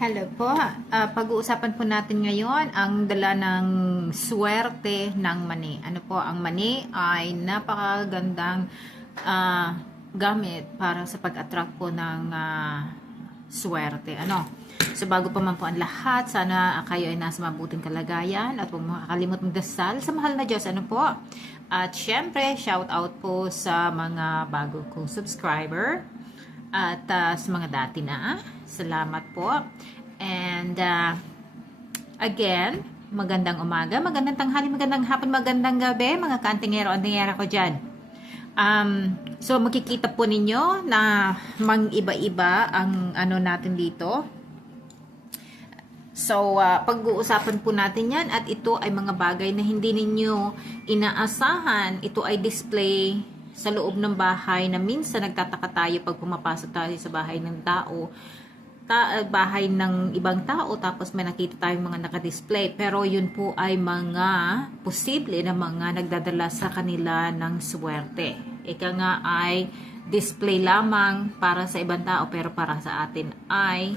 Hello po. Ah, pag-uusapan po natin ngayon ang dala ng swerte ng mani. Ano po, ang mani ay napakagandang ah, gamit para sa pag-attract po ng ah, swerte. Ano? So bago pa man po ang lahat, sana kayo ay nasa mabuting kalagayan at huwag makakalimot magdasal sa mahal na Diyos. Ano po? At syempre, shout out po sa mga bago kong subscriber at ah, sa mga dati na. Salamat po. And uh, again, magandang umaga, magandang tanghali, magandang hapon, magandang gabi, mga kaantingero, antingera ko dyan. Um, so makikita po ninyo na mang iba-iba ang ano natin dito. So, uh, pag-uusapan po natin yan at ito ay mga bagay na hindi ninyo inaasahan. Ito ay display sa loob ng bahay na minsan nagtataka tayo pag pumapasok tayo sa bahay ng tao ta- bahay ng ibang tao tapos may nakita tayong mga nakadisplay pero yun po ay mga posible na mga nagdadala sa kanila ng swerte. Ika nga ay display lamang para sa ibang tao pero para sa atin ay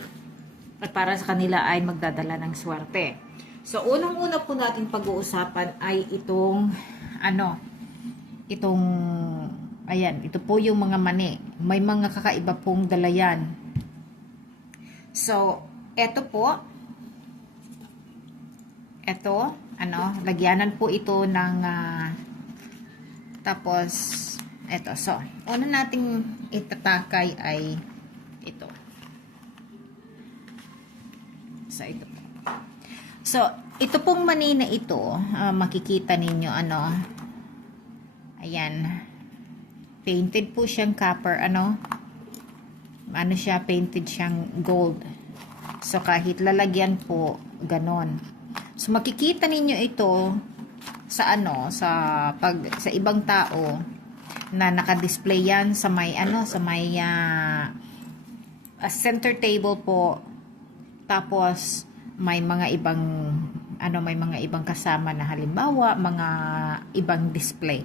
at para sa kanila ay magdadala ng swerte. So unang-una po natin pag-uusapan ay itong ano itong ayan, ito po yung mga mani. May mga kakaiba pong dala yan. So, eto po. Eto, ano, lagyanan po ito ng ah, tapos eto. So, una nating itatakay ay ito. So, ito po. So, ito pong mani na ito, ah, makikita ninyo ano. Ayan. Painted po siyang copper, ano ano siya, painted siyang gold. So, kahit lalagyan po, ganon. So, makikita ninyo ito sa ano, sa pag sa ibang tao na naka-display yan sa may ano, sa may uh, center table po. Tapos may mga ibang ano, may mga ibang kasama na halimbawa, mga ibang display.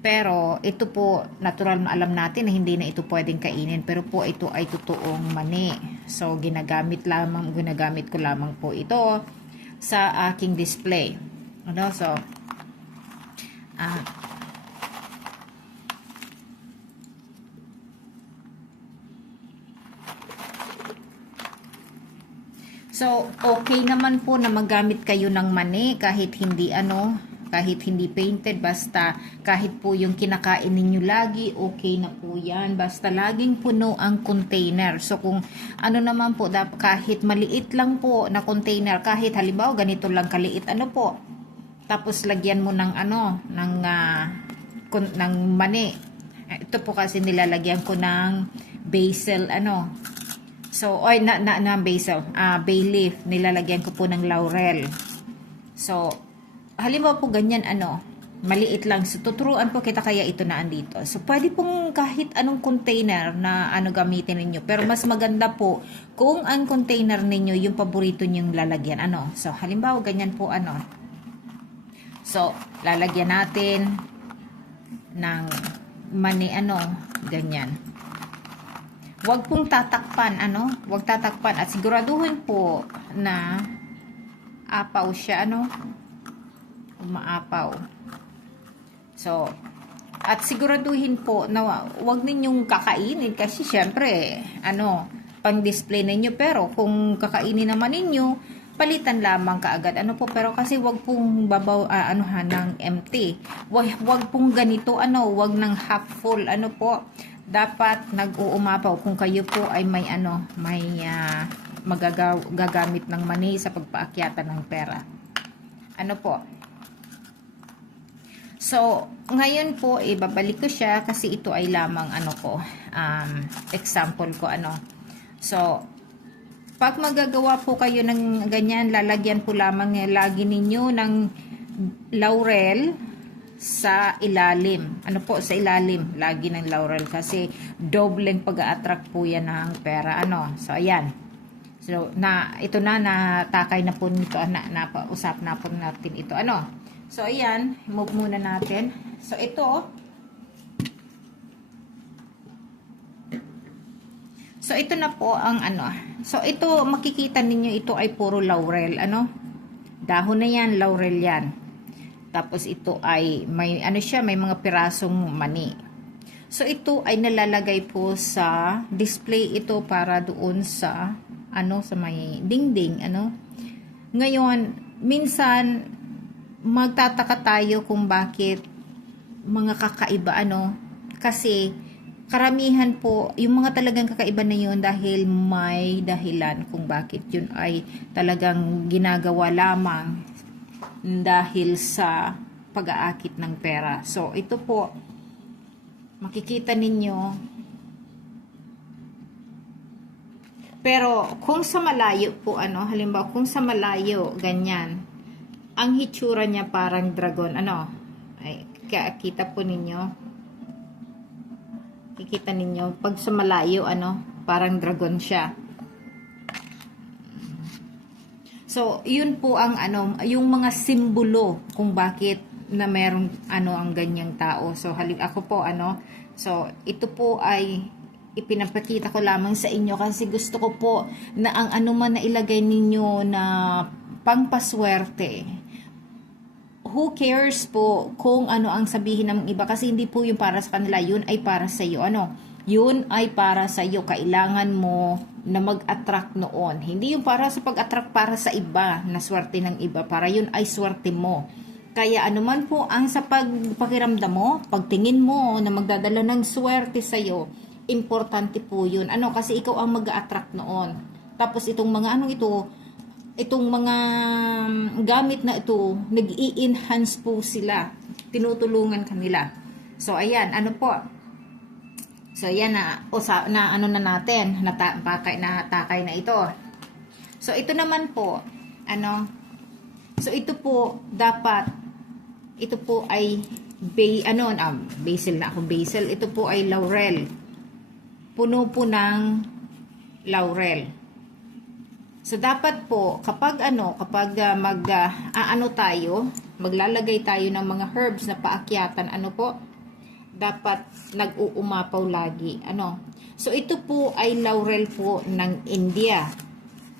Pero ito po, natural na alam natin na hindi na ito pwedeng kainin. Pero po ito ay totoong mani. So ginagamit lamang, ginagamit ko lamang po ito sa aking display. Ano? So, ah, So, okay naman po na magamit kayo ng mani kahit hindi ano, kahit hindi painted, basta kahit po yung kinakain ninyo lagi, okay na po yan. Basta laging puno ang container. So kung ano naman po, kahit maliit lang po na container, kahit halimbawa ganito lang kaliit, ano po, tapos lagyan mo ng ano, ng, uh, ng mani. Ito po kasi nilalagyan ko ng basil, ano, So, oy, na, na, na basil, uh, bay leaf, nilalagyan ko po ng laurel. So, halimbawa po ganyan ano, maliit lang. So, tuturuan po kita kaya ito na andito. So, pwede pong kahit anong container na ano gamitin ninyo. Pero mas maganda po kung ang container ninyo yung paborito nyong lalagyan. Ano? So, halimbawa ganyan po ano. So, lalagyan natin ng mani ano, ganyan. Huwag pong tatakpan, ano? Huwag tatakpan at siguraduhin po na apaw siya, ano? Umaapaw. So, at siguraduhin po na wag ninyong kakainin kasi syempre, ano, pang-display ninyo. Pero kung kakainin naman ninyo, palitan lamang kaagad. Ano po, pero kasi wag pong babaw, uh, ano ha, ng empty. Wag, pong ganito, ano, wag ng half full, ano po. Dapat nag-uumapaw kung kayo po ay may ano, may uh, magagamit ng mani sa pagpaakyatan ng pera. Ano po, So, ngayon po, ibabalik ko siya kasi ito ay lamang ano ko, um, example ko ano. So, pag magagawa po kayo ng ganyan, lalagyan po lamang lagi ninyo ng laurel sa ilalim. Ano po, sa ilalim, lagi ng laurel kasi dobleng pag-attract po yan ng pera. Ano, so ayan. So, na, ito na, natakay na po nito, na, napausap na po natin ito. Ano, So, ayan. Move muna natin. So, ito. So, ito na po ang ano. So, ito, makikita ninyo, ito ay puro laurel. Ano? Dahon na yan, laurel yan. Tapos, ito ay, may, ano siya, may mga pirasong mani. So, ito ay nalalagay po sa display ito para doon sa, ano, sa may dingding, ano. Ngayon, minsan, magtataka tayo kung bakit mga kakaiba, ano, kasi, karamihan po, yung mga talagang kakaiba na yun dahil may dahilan kung bakit yun ay talagang ginagawa lamang dahil sa pag-aakit ng pera. So, ito po, makikita ninyo. Pero, kung sa malayo po, ano, halimbawa, kung sa malayo, ganyan, ang hitsura niya parang dragon, ano, ay, kita po ninyo, kikita ninyo, pag sa malayo, ano, parang dragon siya. So, yun po ang ano, yung mga simbolo kung bakit na merong ano ang ganyang tao. So, halim ako po ano, so ito po ay ipinapakita ko lamang sa inyo kasi gusto ko po na ang ano man na ilagay ninyo na pangpaswerte. Who cares po kung ano ang sabihin ng iba kasi hindi po yung para sa kanila, yun ay para sa iyo. Ano? Yun ay para sa iyo. Kailangan mo na mag-attract noon. Hindi yung para sa pag-attract para sa iba, na swerte ng iba. Para yun ay swerte mo. Kaya anuman po ang sa pagpakiramdam mo, pagtingin mo na magdadala ng swerte sa iyo, importante po yun. Ano, kasi ikaw ang mag-attract noon. Tapos itong mga anong ito, itong mga gamit na ito, nag-i-enhance po sila. Tinutulungan kanila. So, ayan, ano po, So, yan na, usa, na ano na natin, natakay na takay na ito. So, ito naman po, ano, so ito po, dapat, ito po ay, bay, ano, um, basil na ako, basil, ito po ay laurel. Puno po ng laurel. So, dapat po, kapag ano, kapag uh, mag, uh, ano tayo, maglalagay tayo ng mga herbs na paakyatan, ano po, dapat nag-uumapaw lagi. Ano? So, ito po ay laurel po ng India.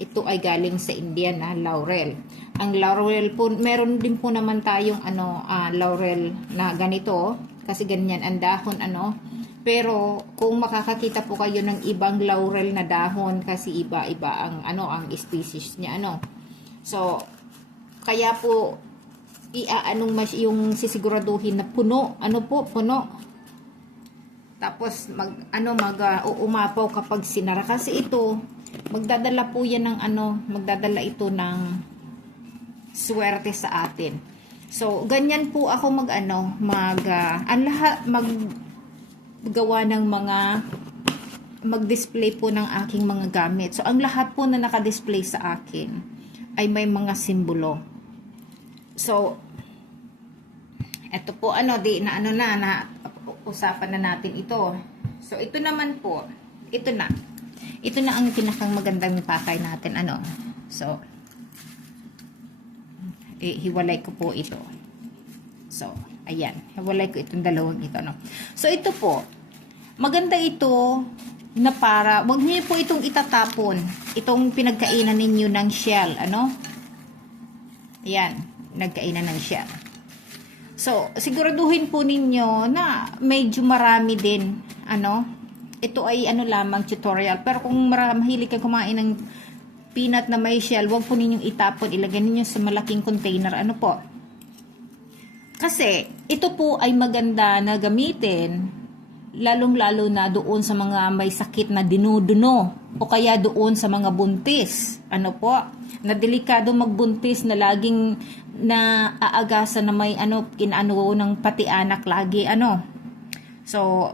Ito ay galing sa India na laurel. Ang laurel po, meron din po naman tayong ano, uh, laurel na ganito. Kasi ganyan ang dahon, ano. Pero, kung makakakita po kayo ng ibang laurel na dahon, kasi iba-iba ang, ano, ang species niya, ano. So, kaya po, iaanong mas yung sisiguraduhin na puno, ano po, puno, tapos mag ano mag uh, uumapaw kapag sinara kasi ito magdadala po yan ng ano, magdadala ito ng swerte sa atin. So ganyan po ako mag ano, mag uh, ang lahat mag gawa ng mga mag-display po ng aking mga gamit. So ang lahat po na naka-display sa akin ay may mga simbolo. So eto po ano di na ano na na usapan na natin ito. So, ito naman po, ito na. Ito na ang pinakang magandang pakay natin. Ano? So, eh, hiwalay ko po ito. So, ayan. Hiwalay ko itong dalawang ito. No? So, ito po, maganda ito na para, wag niyo po itong itatapon. Itong pinagkainan ninyo ng shell. Ano? Ayan. Nagkainan ng shell. So, siguraduhin po ninyo na medyo marami din, ano, ito ay ano lamang tutorial. Pero kung mahilig kayo kumain ng peanut na may shell, wag po ninyong itapon, ilagay ninyo sa malaking container, ano po. Kasi, ito po ay maganda na gamitin, lalong-lalo na doon sa mga may sakit na dinuduno, o kaya doon sa mga buntis, ano po, na delikado magbuntis na laging na aagasan na may ano kinano ng pati anak lagi ano. So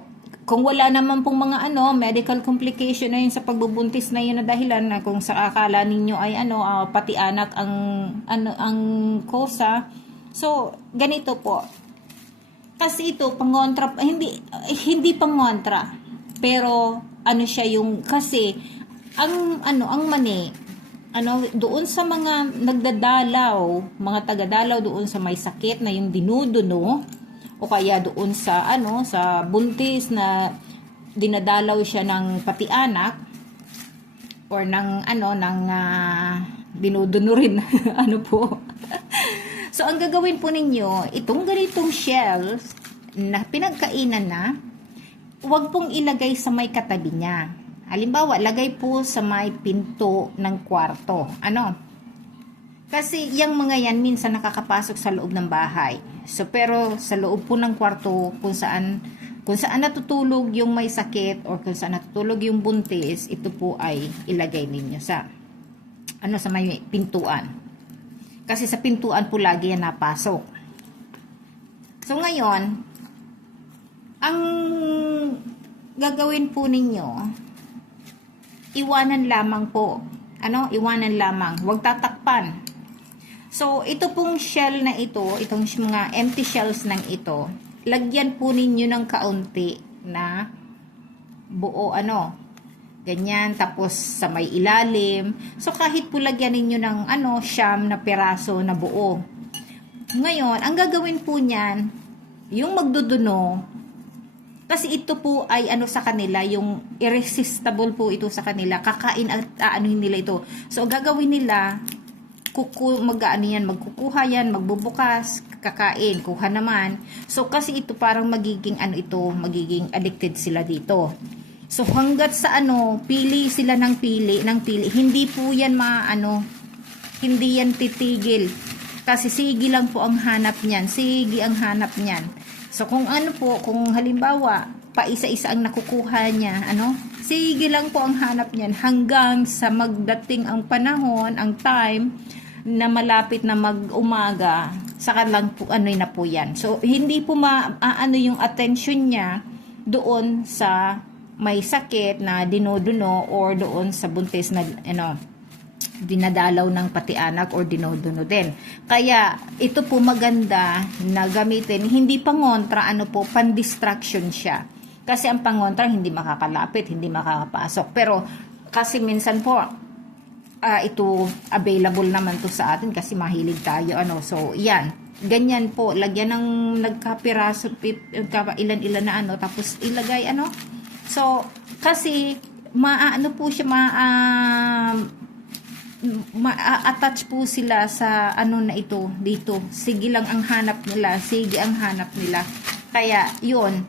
kung wala naman pong mga ano medical complication na yun sa pagbubuntis na yun na dahilan na kung sa akala ninyo ay ano uh, pati anak ang ano ang kosa. So ganito po. Kasi ito pangontra hindi hindi pangontra. Pero ano siya yung kasi ang ano ang mani ano, doon sa mga nagdadalaw, mga tagadalaw doon sa may sakit na yung dinuduno, o kaya doon sa, ano, sa buntis na dinadalaw siya ng pati anak, or ng ano ng uh, dinuduno rin ano po so ang gagawin po ninyo itong ganitong shells na pinagkainan na huwag pong ilagay sa may katabi niya. Halimbawa lagay po sa may pinto ng kwarto. Ano? Kasi yung mga yan minsan nakakapasok sa loob ng bahay. So pero sa loob po ng kwarto kung saan kung saan natutulog yung may sakit or kung saan natutulog yung buntis, ito po ay ilagay ninyo sa ano sa may pintuan. Kasi sa pintuan po lagi yan napasok. So ngayon, ang gagawin po ninyo, iwanan lamang po. Ano? Iwanan lamang. Huwag tatakpan. So, ito pong shell na ito, itong mga empty shells ng ito, lagyan po ninyo ng kaunti na buo ano ganyan tapos sa may ilalim. So kahit po lagyan ninyo ng ano siyam na peraso na buo. Ngayon ang gagawin po niyan yung magduduno kasi ito po ay ano sa kanila yung irresistible po ito sa kanila. Kakain at aanuhin nila ito. So gagawin nila kuku mag ano yan magkukuha yan magbubukas kakain kuha naman. So kasi ito parang magiging ano ito magiging addicted sila dito so hanggat sa ano pili sila ng pili ng pili hindi po yan maano hindi yan titigil kasi sige lang po ang hanap niyan sige ang hanap niyan so kung ano po kung halimbawa pa isa-isa ang nakukuha niya ano sige lang po ang hanap niyan hanggang sa magdating ang panahon ang time na malapit na mag-umaga, saka lang po ano na po yan. So, hindi po maano yung attention niya doon sa may sakit na dinoduno or doon sa buntis na ano, dinadalaw ng pati anak or dinoduno din. Kaya ito po maganda na gamitin, hindi pangontra, ano po, pan-distraction siya. Kasi ang pangontra hindi makakalapit, hindi makakapasok. Pero kasi minsan po, uh, ito available naman to sa atin kasi mahilig tayo ano so yan ganyan po lagyan ng nagkapiraso ilan-ilan na ano tapos ilagay ano so kasi maano po siya ma uh, ma-attach po sila sa ano na ito dito. Sige lang ang hanap nila sige ang hanap nila. Kaya yun.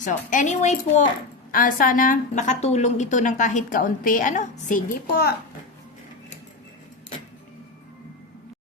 So anyway po uh, sana makatulong ito ng kahit kaunti. Ano? Sige po